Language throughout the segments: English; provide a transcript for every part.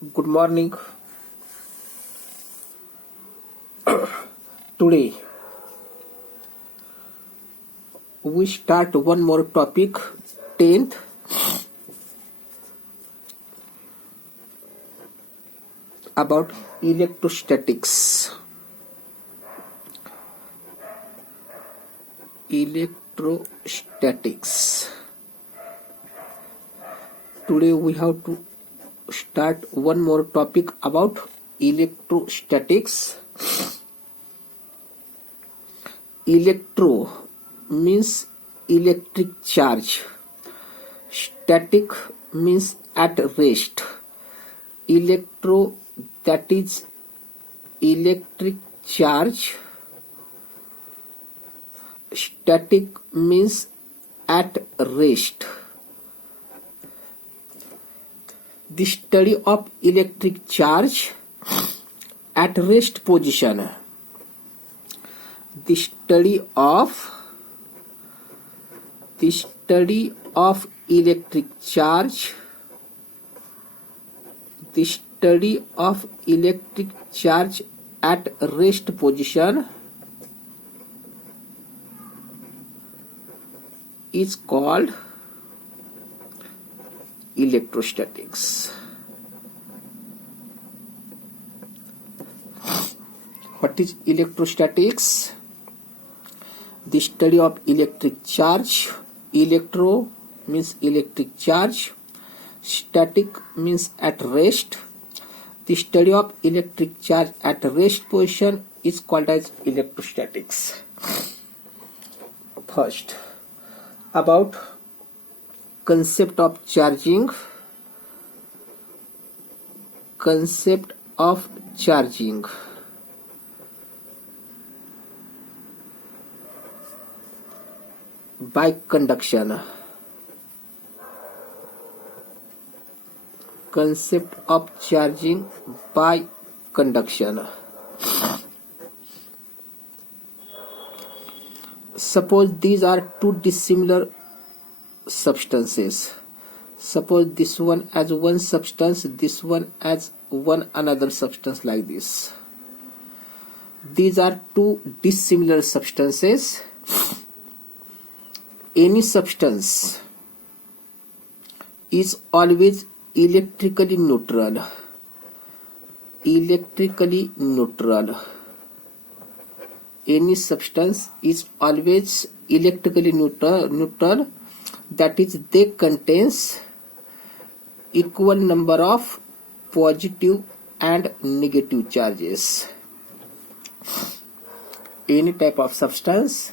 Good morning. Today we start one more topic, 10th, about electrostatics. Electrostatics. Today we have to start one more topic about electrostatics. Electro means electric charge. Static means at rest. Electro, that is electric charge. Static means at rest. The study of electric charge at rest position. The study of electric charge. The study of electric charge at rest position is called electrostatics. What is electrostatics? The study of electric charge. Electro means electric charge. Static means at rest. The study of electric charge at rest position is called as electrostatics. First, about concept of charging. Concept of charging. By conduction. Concept of charging by conduction. Suppose these are two dissimilar substances. Suppose this one as one substance, this one as one another substance, like this. These are two dissimilar substances. Any substance is always electrically neutral. Electrically neutral. Any substance is always electrically neutral. That is, they contains equal number of positive and negative charges. Any type of substance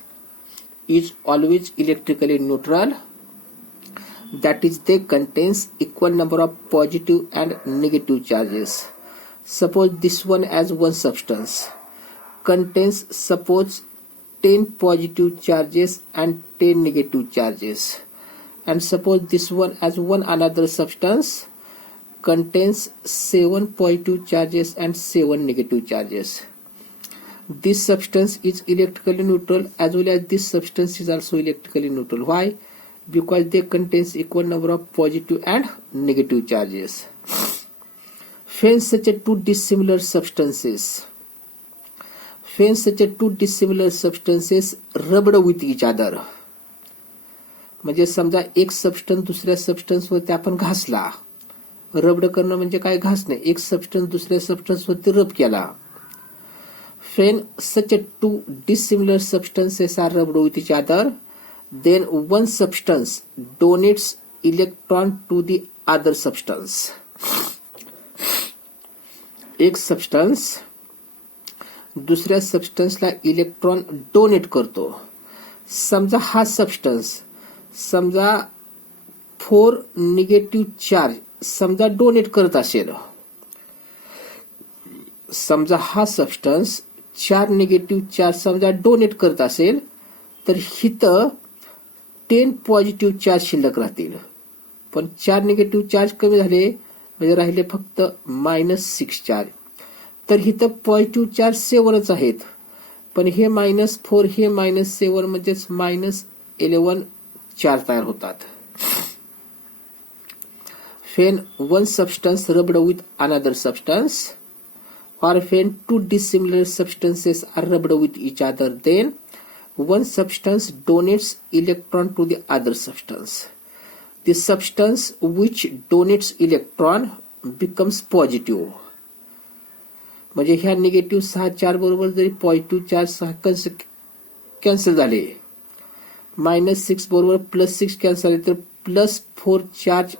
is always electrically neutral. That is, they contains equal number of positive and negative charges. Suppose this one as one substance contains, suppose 10 positive charges and 10 negative charges. And suppose this one as one another substance contains 7 positive charges and 7 negative charges. This substance is electrically neutral, as well as this substance is also electrically neutral. Why? Because they contains equal number of positive and negative charges. When such two dissimilar substances rubbed with each other, म्हणजे समजा एक substance दुसऱ्या substance वरती आपण घासला. रबड करणं म्हणजे काय? घासणे. एक सबस्टन्स दुसऱ्या सबस्टन्स वरती रब केला. When such two dissimilar substances are rubbed with each other, then one substance donates electron to the other substance. एक सबस्टन्स दुसऱ्या सबस्टन्सला इलेक्ट्रॉन डोनेट करतो. समजा हा सबस्टन्स, समजा 4 निगेटिव्ह चार्ज समजा डोनेट करत असेल. समजा हा सबस्टन्स 4 निगेटिव्ह चार्ज समजा डोनेट करत असेल, तर हिथं 10 पॉझिटिव्ह चार्ज शिल्लक राहतील. पण 4 निगेटिव्ह चार्ज कमी झाले, म्हणजे राहिले फक्त -6 चार्ज. तर हिथं पॉझिटिव्ह चार्ज 7च आहेत, पण हे -4 हे -7 म्हणजेच -11 चार्ज तयार होतात. when one substance rubbed with another substance, or when two dissimilar substances are rubbed with each other, then one substance donates electron to the other substance. The substance which donates electron becomes positive. म्हणजे ह्या negative 6 चार बरोबर जरी positive charge 6 cancel झाले, -6 बरोबर +6 cancel झाले, तर +4 charge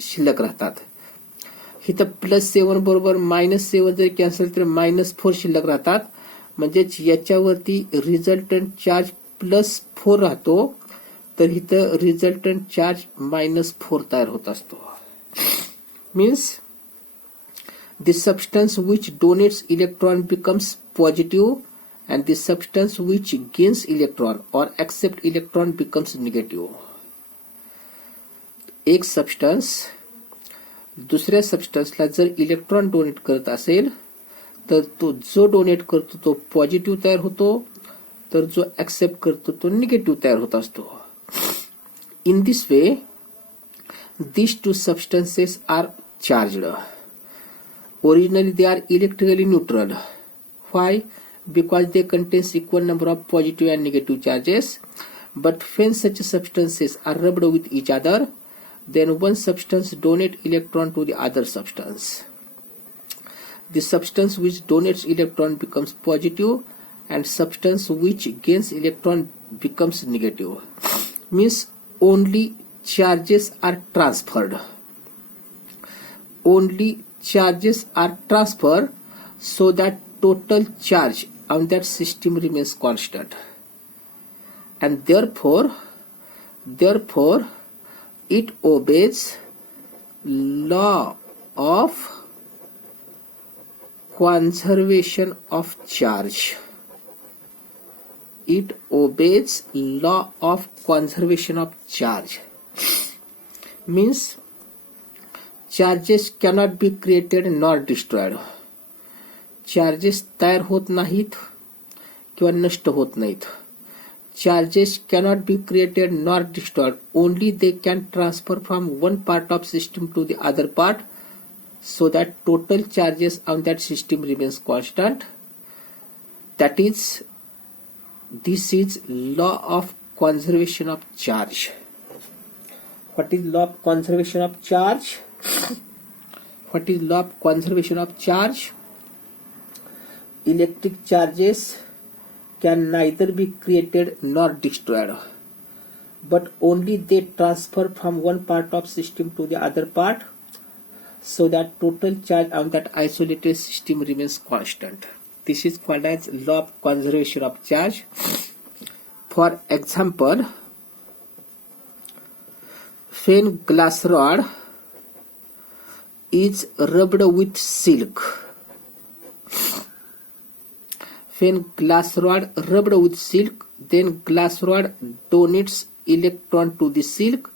शिल्लक राहतात. इथं +7 बरोबर -7 जरी कॅन्सल तर -4 शिल्लक राहतात. म्हणजेच याच्यावरती रिझल्टंट चार्ज +4 राहतो, तर इथं रिझल्टंट चार्ज -4 तयार होत असतो. Means the substance which donates electron becomes positive and the substance which gains electron or accept electron becomes negative. एक सबस्टन्स दुसऱ्या सबस्टन्सला जर इलेक्ट्रॉन डोनेट करत असेल तर तो जो डोनेट करतो तो पॉझिटिव्ह तयार होतो, तर जो ऍक्सेप्ट करतो तो निगेटिव्ह तयार होत असतो. In this way these two substances are charged. Originally they are electrically neutral. Why? Because they contain equal number of positive and negative charges. But when such substances are rubbed with each other, then one substance donates electron to the other substance. The substance which donates electron becomes positive and substance which gains electron becomes negative. Means only charges are transferred. Only charges are transferred so that total charge on that system remains constant, and therefore it obeys law of conservation of charge. It obeys law of conservation of charge. Means charges cannot be created nor destroyed. Charges तयार होत नाहीत किंवा नष्ट होत नाहीत. Charges cannot be created nor destroyed. Only they can transfer from one part of system to the other part so that total charges on that system remains constant. That is, this is law of conservation of charge. What is law of conservation of charge? What is law of conservation of charge? Electric charges can neither be created nor destroyed, but only they transfer from one part of system to the other part, so that total charge on that isolated system remains constant. This is called as law of conservation of charge. For example, when glass rod is rubbed with silk, when glass rod rubbed with silk, then glass rod donates electron to the silk,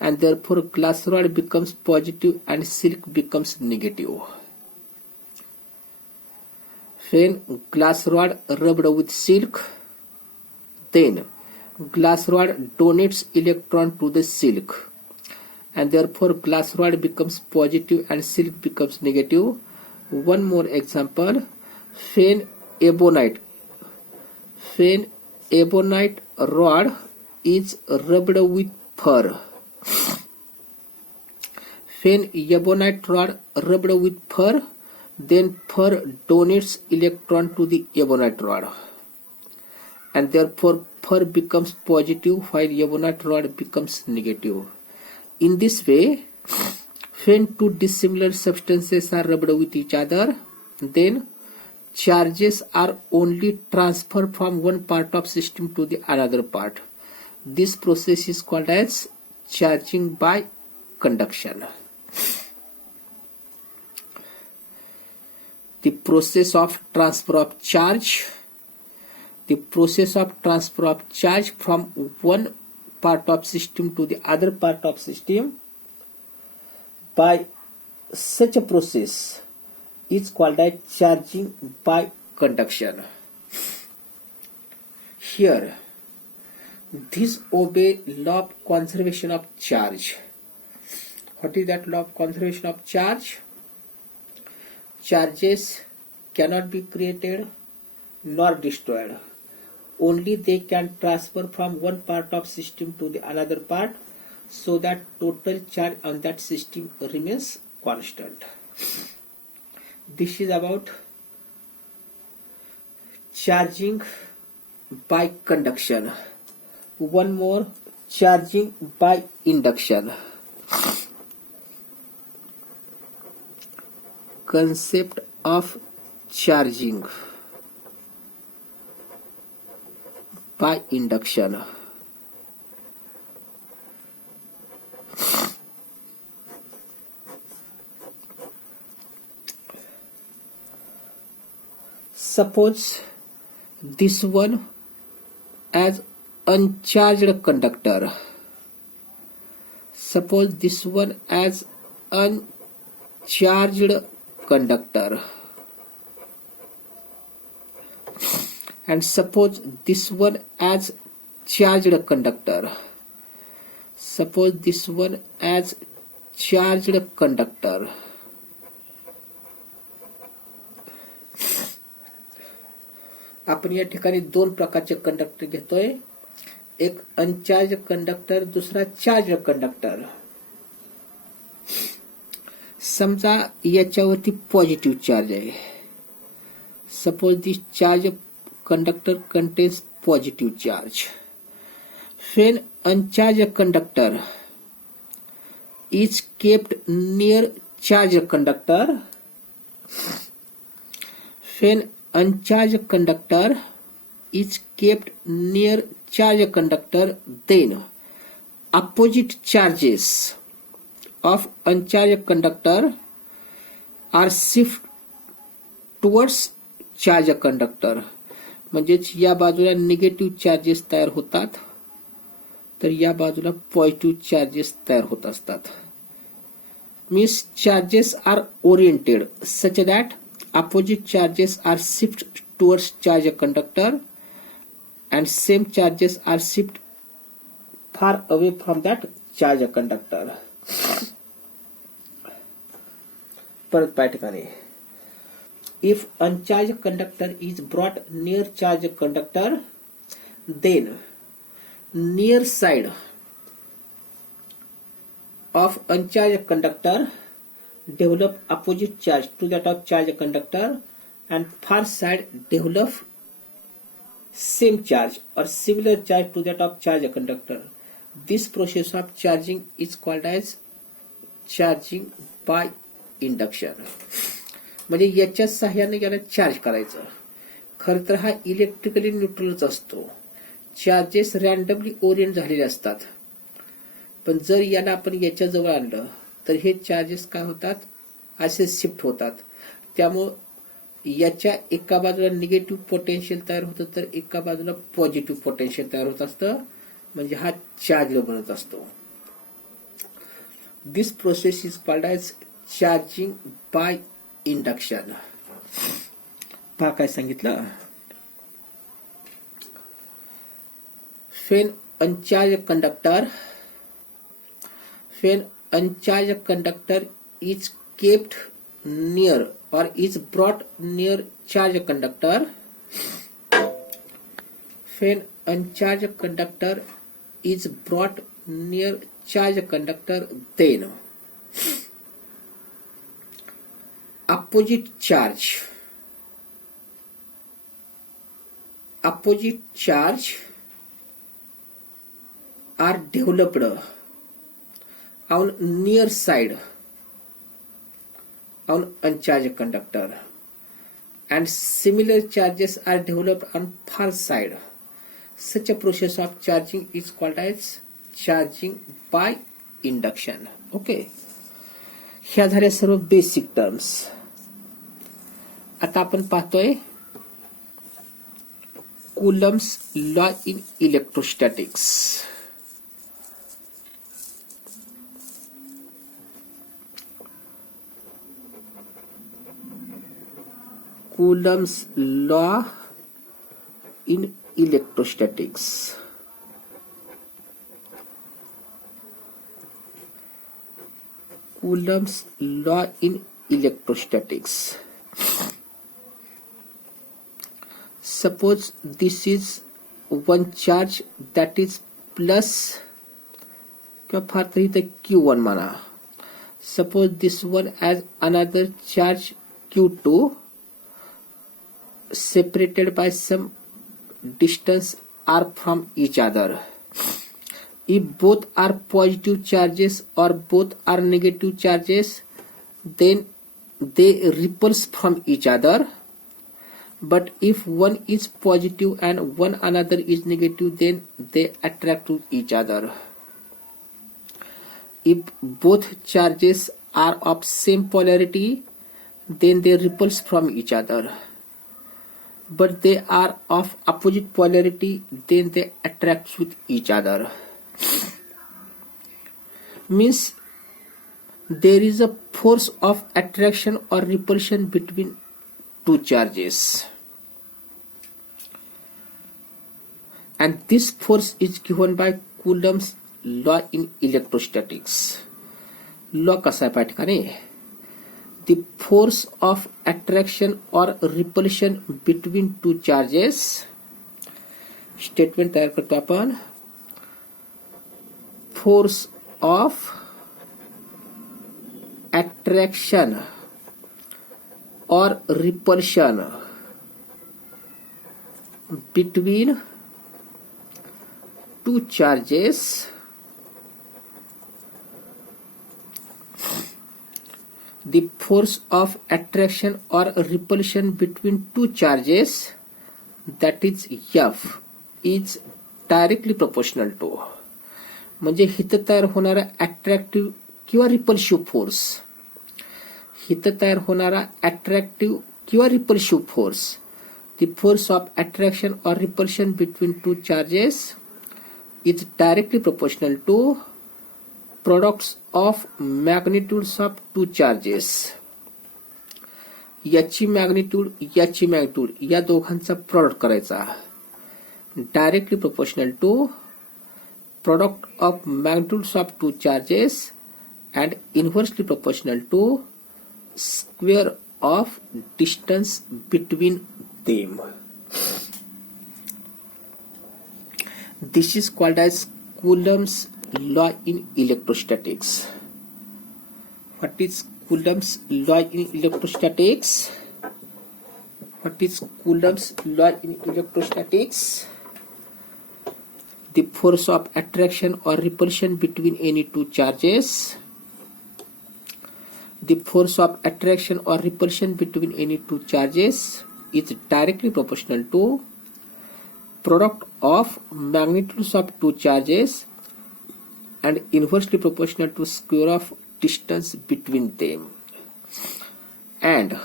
and therefore glass rod becomes positive and silk becomes negative. When glass rod rubbed with silk, then glass rod donates electron to the silk, and therefore glass rod becomes positive and silk becomes negative. One more example, when ebonite rod is rubbed with fur. When ebonite rod rubbed with fur, then fur donates electron to the ebonite rod, and therefore fur becomes positive while ebonite rod becomes negative. In this way, when two dissimilar substances are rubbed with each other, then charges are only transferred from one part of system to the another part. This process is called as charging by conduction. The process of transfer of charge. The process of transfer of charge from one part of system to the other part of system by such a process is called as charging by conduction. Here, this obey law of conservation of charge. What is that law of conservation of charge? Charges cannot be created nor destroyed. Only they can transfer from one part of system to the another part, so that total charge on that system remains constant. This is about charging by conduction. One more, charging by induction. Concept of charging by induction. Suppose this one as uncharged conductor. Suppose this one as uncharged conductor, and suppose this one as charged conductor. Suppose this one as charged conductor. आपण या ठिकाणी दोन प्रकारचे conductor घेतोय, एक अनचार्ज conductor, दुसरा charge conductor. समजा याच्यावरती पॉझिटिव्ह चार्ज आहे. Suppose this charge conductor contains positive charge. When uncharged conductor is kept near charged conductor, when uncharged conductor is kept near charged conductor, then opposite charges of uncharged conductor are shifted towards charged conductor. म्हणजेच या बाजूला negative charges तयार होतात, तर या बाजूला positive charges तयार होत असतात. Means charges are oriented such that opposite charges are shift towards charge conductor and same charges are shift far away from that charge conductor. परत पाय ठिकाणी, if uncharged conductor is brought near charged conductor, then near side of uncharged conductor develop opposite charge to that of charged conductor, and far side develop same charge or similar charge to that of charged conductor. This process of charging is called as charging by induction. म्हणजे याच्या सहाय्याने याला charge करायचं. खर तर हा electrically न्यूट्रलच असतो. Charges randomly Orient झालेले असतात, पण जर याला आपण याच्या जवळ आणलं तर हे चार्जेस काय होतात, असे शिफ्ट होतात. त्यामुळे याच्या एका बाजूला निगेटिव्ह पोटेन्शियल तयार होतं, तर एका बाजूला पॉझिटिव्ह पोटेन्शियल तयार होत असतं, म्हणजे हा चार्ज बनत असतो. This process is called as charging by induction. पहा काय सांगितलं, when uncharged conductor is kept near or is brought near charged conductor, when uncharged conductor is brought near charged conductor, then opposite charge are developed on near side on uncharged conductor, and similar charges are developed on far side. Such a process of charging is called as charging by induction. Okay, ह्या झाल्या सर्व basic terms. आता आपण पाहतोय Coulomb's law in electrostatics. Coulomb's law in electrostatics. Coulomb's law in electrostatics. Suppose this is one charge that is plus किंवा फार तरी इथे Q1 म्हणा. Suppose this one has another charge Q2 separated by some distance r from each other. If both are positive charges or both are negative charges, then they repulse from each other. But if one is positive and one another is negative, then they attract to each other. If both charges are of same polarity, then they repulse from each other. But they are of opposite polarity, then they attract with each other. Means there is a force of attraction or repulsion between two charges, and this force is given by Coulomb's law in electrostatics. Law कसा आहे पाठकाने? The force of attraction or repulsion between two charges. Statement तयार करतो आपण. Force of attraction or repulsion between two charges. The force of attraction or repulsion between two charges, that is F, is directly proportional to. म्हणजे हिथं तयार होणारा attractive किंवा repulsive force, हिथं तयार होणारा अट्रॅक्टिव्ह किंवा repulsive force, the force of attraction or repulsion between two charges is directly proportional to products of magnitudes of two charges. याची मॅग्निट्यूड याची मॅग्निट्यूड या दोघांचा प्रोडक्ट करायचा. Directly proportional to product of magnitudes of two charges and inversely proportional to square of distance between them. This is called as Coulomb's law in electrostatics. What is Coulomb's law in electrostatics? What is Coulomb's law in electrostatics? The force of attraction or repulsion between any two charges. The force of attraction or repulsion between any two charges is directly proportional to product of magnitudes of two charges and inversely proportional to square of distance between them, and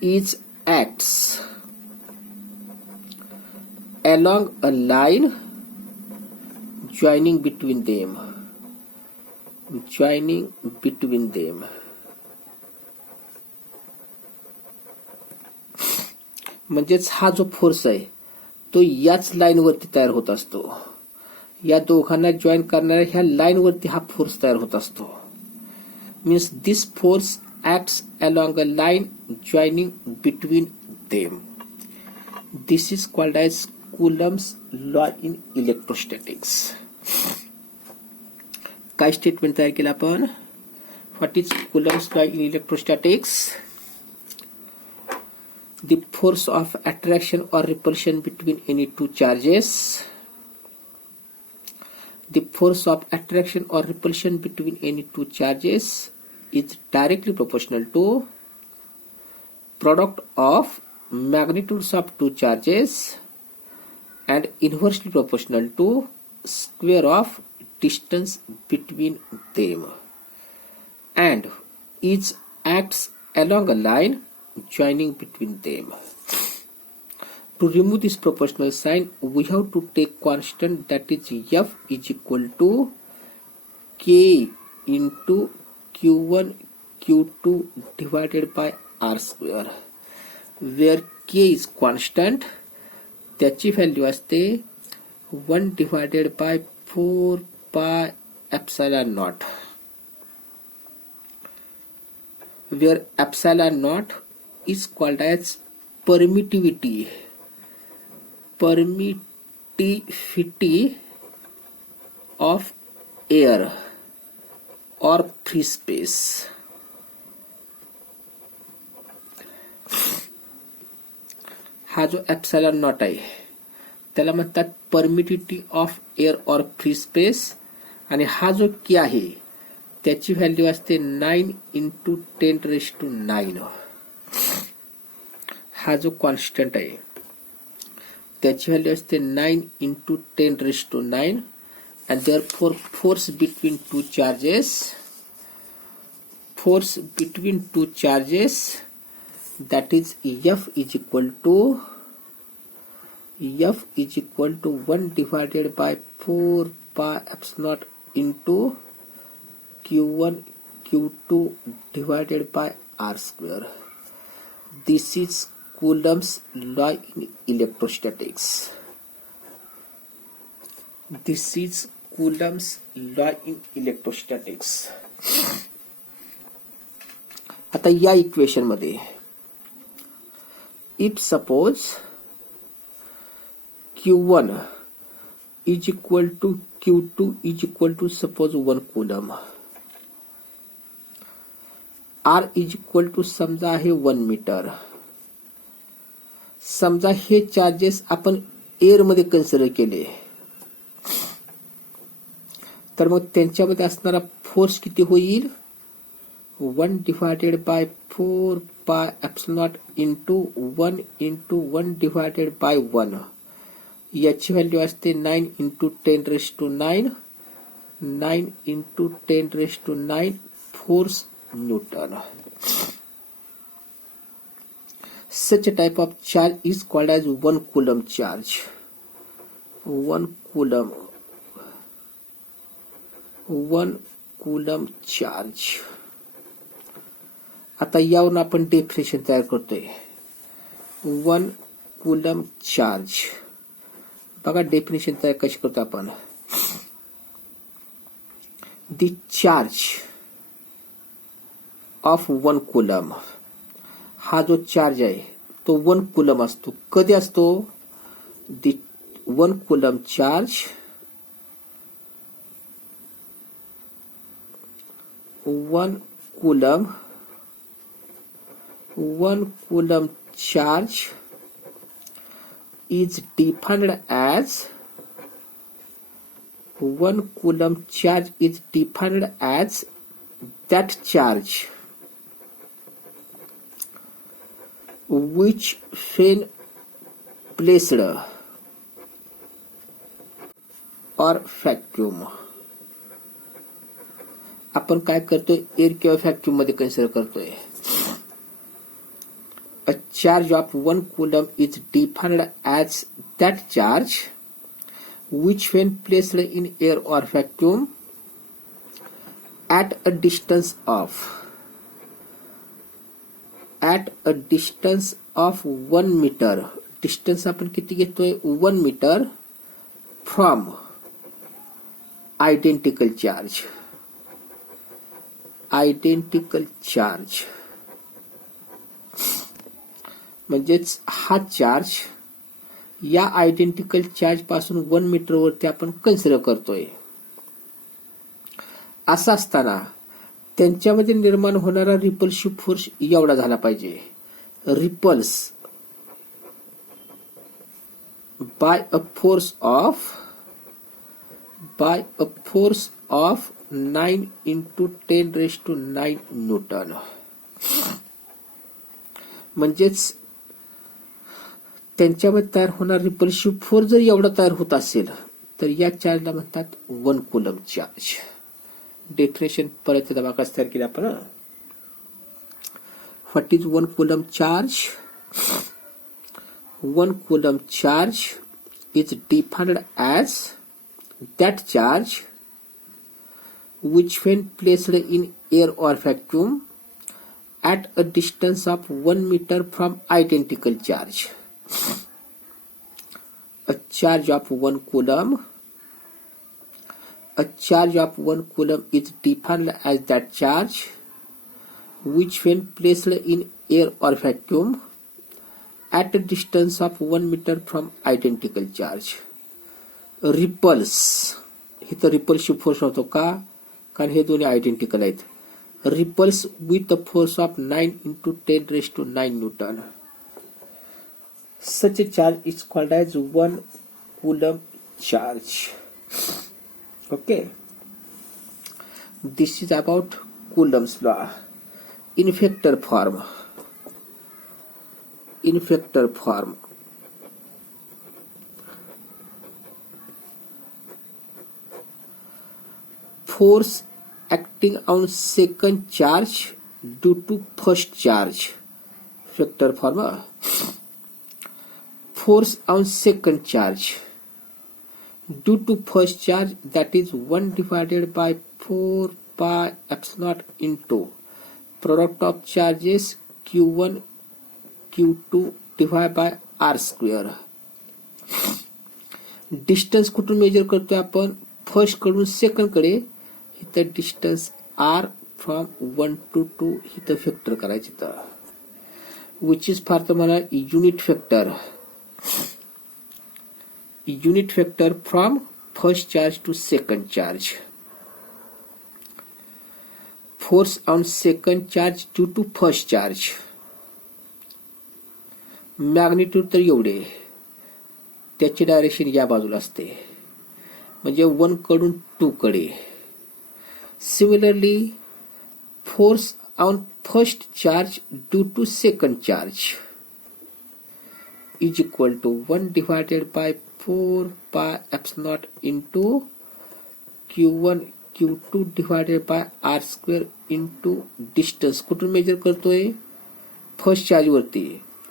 each acts along a line joining between them. म्हणजेच हा जो force आहे तो याच line वरती तयार होत असतो. या दोघांना जॉईन करणाऱ्या ह्या लाईन वरती हा फोर्स तयार होत असतो. Means this force acts along a line joining between them. This is called as Coulomb's law in electrostatics. काय स्टेटमेंट तयार केलं आपण? What is Coulomb's law in electrostatics? The force of attraction or repulsion between any two charges. The force of attraction or repulsion between any two charges is directly proportional to product of magnitudes of two charges and inversely proportional to square of distance between them, and each acts along a line joining between them. To remove this proportional sign, we have to take constant, that is F is equal to K into Q1 Q2 divided by R square, where K is constant. त्याची value असते 1 divided by 4 pi epsilon naught. where epsilon naught is called as permittivity of air or free space. हा जो epsilon not आहे त्याला म्हणतात permittivity of air or free space, आणि हा जो की आहे त्याची व्हॅल्यू असते 9 × 10⁹. हा जो कॉन्स्टंट आहे त्याची व्हॅल्यू असते 9 × 10⁹. and therefore force between two charges that is F is equal to 1 divided by 4 pi epsilon into Q1 Q2 divided by R square. This is Coulomb's law in electrostatics. This is Coulomb's law in electrostatics. आता या equation मध्ये if suppose Q1 is equal to Q2 is equal to suppose 1 coulomb, R is equal to समजा आहे 1 metre. समजा हे charges आपण air मध्ये consider केले तर मग त्यांच्यामध्ये असणारा फोर्स किती होईल? 1 divided by 4 pi epsilon into 1 into 1 divided by 1. याची व्हॅल्यू असते 9 × 10⁹. 9 × 10⁹ force Newton. Such a type of charge is called as 1 coulomb charge. 1 coulomb charge. आता यावरून आपण डेफिनेशन तयार करतोय. 1 coulomb चार्ज. बघा डेफिनेशन तयार कशी करतो आपण. The charge of 1 coulomb. हा जो चार्ज आहे तो 1 coulomb असतो. कधी असतो? The 1 coulomb charge 1 coulomb charge is defined as 1 coulomb charge is defined as that charge which when placed or vacuum. आपण काय करतोय? एअर किंवा व्हॅक्यूम मध्ये कन्सिडर करतोय. A charge of 1 coulomb is defined as that charge which when placed in air or vacuum at a distance of 1 meter. Distance आपण किती घेतोय? 1 metre from identical charge. म्हणजेच हा चार्ज या आयडेंटिकल चार्ज पासून 1 metre वरती आपण कन्सिडर करतोय. असं असताना त्यांच्यामध्ये निर्माण होणारा रिपल्सिव्ह फोर्स एवढा झाला पाहिजे. Repels by a force of 9 × 10⁹ newton. म्हणजेच त्यांच्यामध्ये तयार होणार रिपल्सिव्ह फोर्स जर एवढा तयार होत असेल तर या चार्जला म्हणतात 1 coulomb चार्ज. डेफिनेशन परत एकदा बघा तयार केली आपण. What is 1 coulomb charge? 1 coulomb charge is defined as that charge which when placed in air or vacuum at a distance of 1 meter from identical charge. A charge of 1 coulomb is defined as that charge which when placed in air or vacuum at a distance of 1 meter from identical charge repulse. इथं repulsive force होतो का? कारण हे दोन्ही identical आहेत. Repels with a force of 9 into 10⁹ Newton. Such a charge is called as 1 coulomb charge. Okay. This is about Coulomb's law. In vector form. Force acting on second charge due to first charge. Vector form. Force on second charge due to first charge, that is 1 divided by 4 pi epsilon into product of charges q1 q2 divided by r square. Distance कुठून measure करतोय आपण? First कडून second कडे. इथं distance r from 1 to 2 इथं factor करायचं तर which is for तुम्हाला unit vector from first charge to second charge. Force on second charge due to first charge. Magnitude तर एवढे, त्याची डायरेक्शन या बाजूला असते, म्हणजे 1 कडून 2 कडे. Similarly force on first charge due to second charge is equal to 1 divided by 4 pi epsilon into q1 q2 divided by r square into distance. कुठून मेजर करतोय? फर्स्ट चार्ज वरती,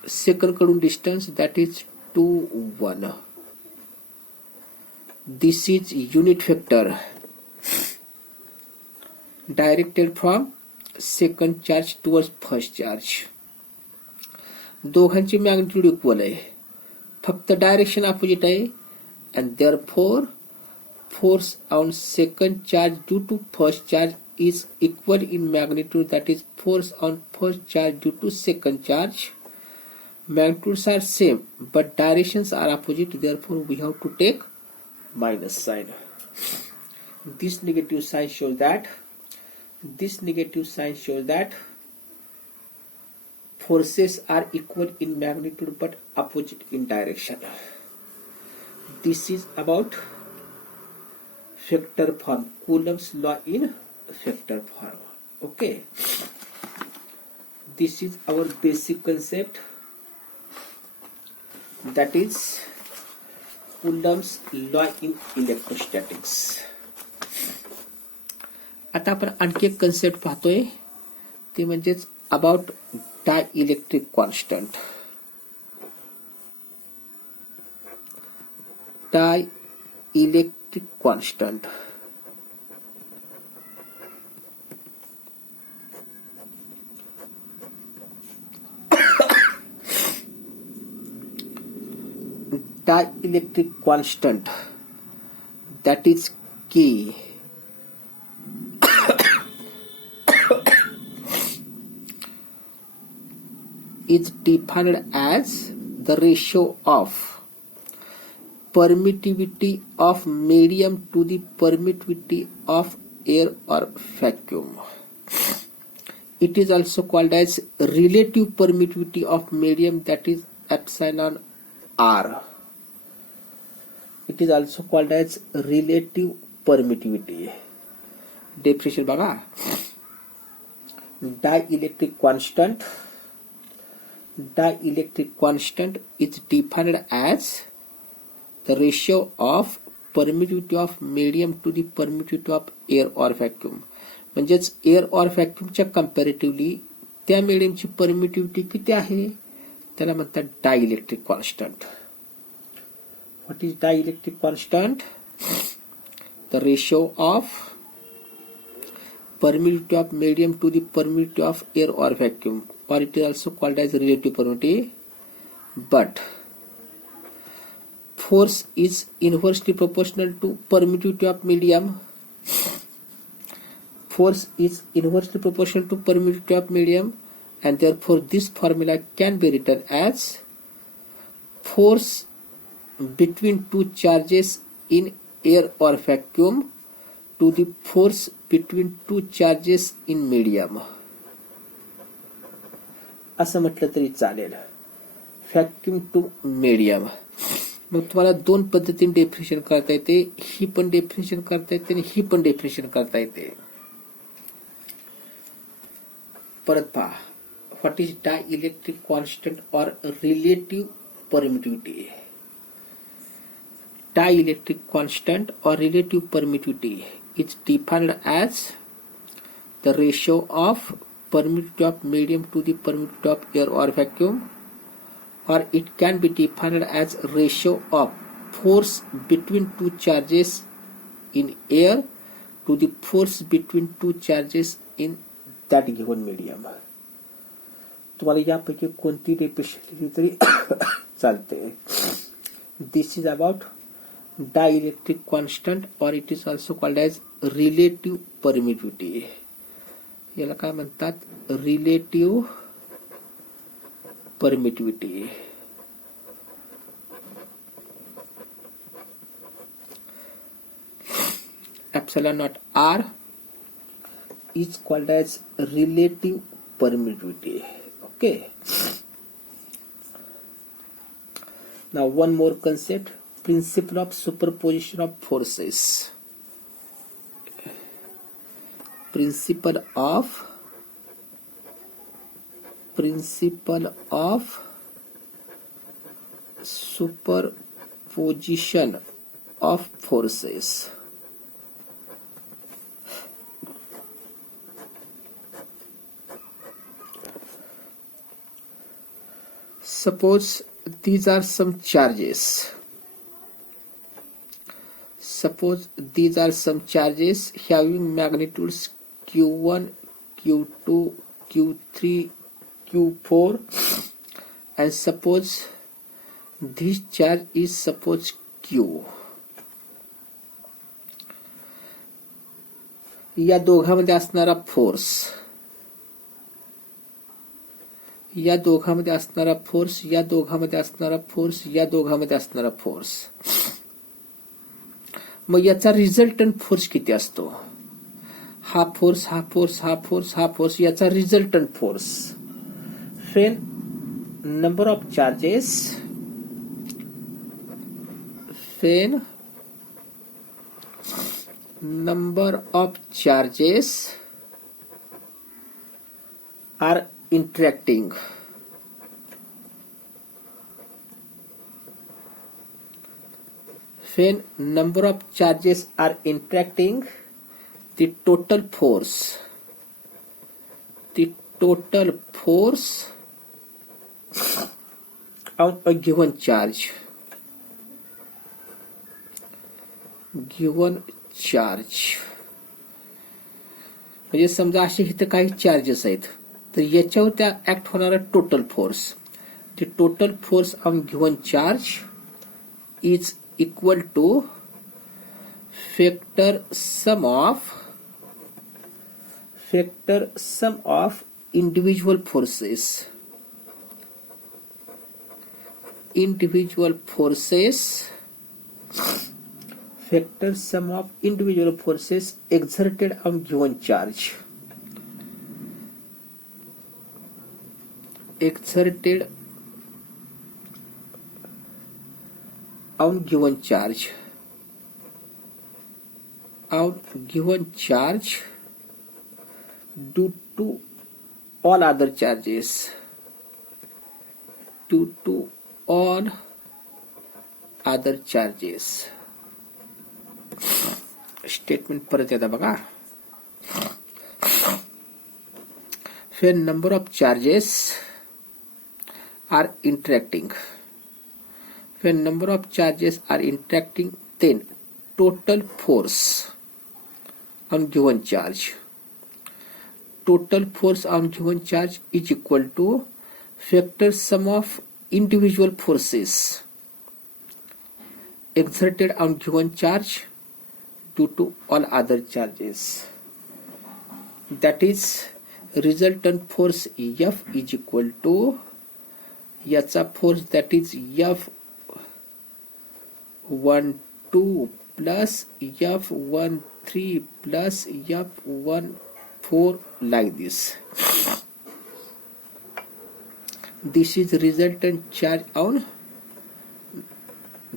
सेकंड कडून distance, that is 2 1. This is unit vector directed from second charge towards first charge. दोघांची magnitude equal आहे, फक्त direction opposite आहे. And therefore force on second charge due to first charge is equal in magnitude, that is force on first charge due to second charge. Magnitudes are same but directions are opposite, therefore we have to take minus sign. This negative sign shows that forces are equal in magnitude but opposite in direction. This is about vector form, Coulomb's law in vector form. Okay, this is our basic concept, that is Coulomb's law in electrostatics. आता आपण आणखी एक concept पाहतोय, ते म्हणजेच about dielectric constant. Dielectric constant dielectric constant, that is K, is defined as the ratio of permittivity of medium to the permittivity of air or vacuum. It is also called as relative permittivity of medium, that is epsilon R. It is also called as relative permittivity. Definition बघा. Dielectric constant is defined as the ratio of permittivity of medium to the permittivity of air or vacuum. म्हणजेच air और व्हॅक्यूमच्या comparatively त्या मीडियमची permittivity किती आहे, त्याला म्हणतात dielectric constant. What is dielectric constant? The ratio of permittivity of medium to the permittivity of air or vacuum, or it is also called as relative permittivity. But force is inversely proportional to permittivity of medium. force is inversely proportional to permittivity of medium, and therefore this formula can be written as force between two charges in air or vacuum to the force between two charges in medium. असं म्हटलं तरी चालेल. Vacuum to medium. मग तुम्हाला दोन पद्धतीने definition करता येते. ही पण डेफिनेशन करता येते आणि ही पण डेफिनेशन करता येते. परत पहा. What is dielectric constant or relative permittivity. Dielectric constant or relative permittivity is defined as the ratio of permittivity of medium to the permittivity of air or vacuum, or it can be defined as ratio of force between two charges in air to the force between two charges in that given medium. तुम्हाला यापैकी कोणती definition लिहिली तरी चालते. This is about dielectric constant, or it is also called as relative permittivity. याला काय म्हणतात? Relative permittivity. epsilon naught r is called as relative permittivity. Okay. Now one more concept, principle of superposition of forces. Principle of superposition of forces. Suppose these are some charges. Suppose these are some charges having magnitudes q1, q2, q3, q4, and suppose this charge is suppose q. या दोघांमध्ये असणारा force, या दोघांमध्ये असणारा force, या दोघांमध्ये असणारा force, या दोघांमध्ये असणारा फोर्स. मग याचा रिझल्टंट फोर्स किती असतो? हा फोर्स, हा फोर्स, हा फोर्स, हा फोर्स, याचा resultant force. when number of charges, when number of charges are interacting, when number of charges are interacting, the total force of a given charge, म्हणजे समजा असे इथे काही चार्जेस आहेत, तर याच्यावर त्या ऍक्ट होणारा total force, the total force on given charge is equal to factor sum of individual forces. Factor sum of individual forces exerted on given charge. Exerted on given charge due to all other charges, Statement परत येता बघा. when number of charges are interacting, then total force on given charge is equal to factor sum of individual forces exerted on given charge due to all other charges. that is resultant force F is equal to याचा force that is F12 plus F13 plus F14 like this. This is resultant charge on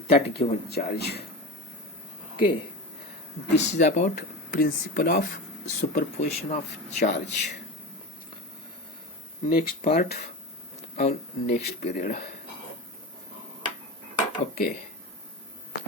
that given charge. Okay, this is about principle of superposition of charge. Next part on next period. Okay.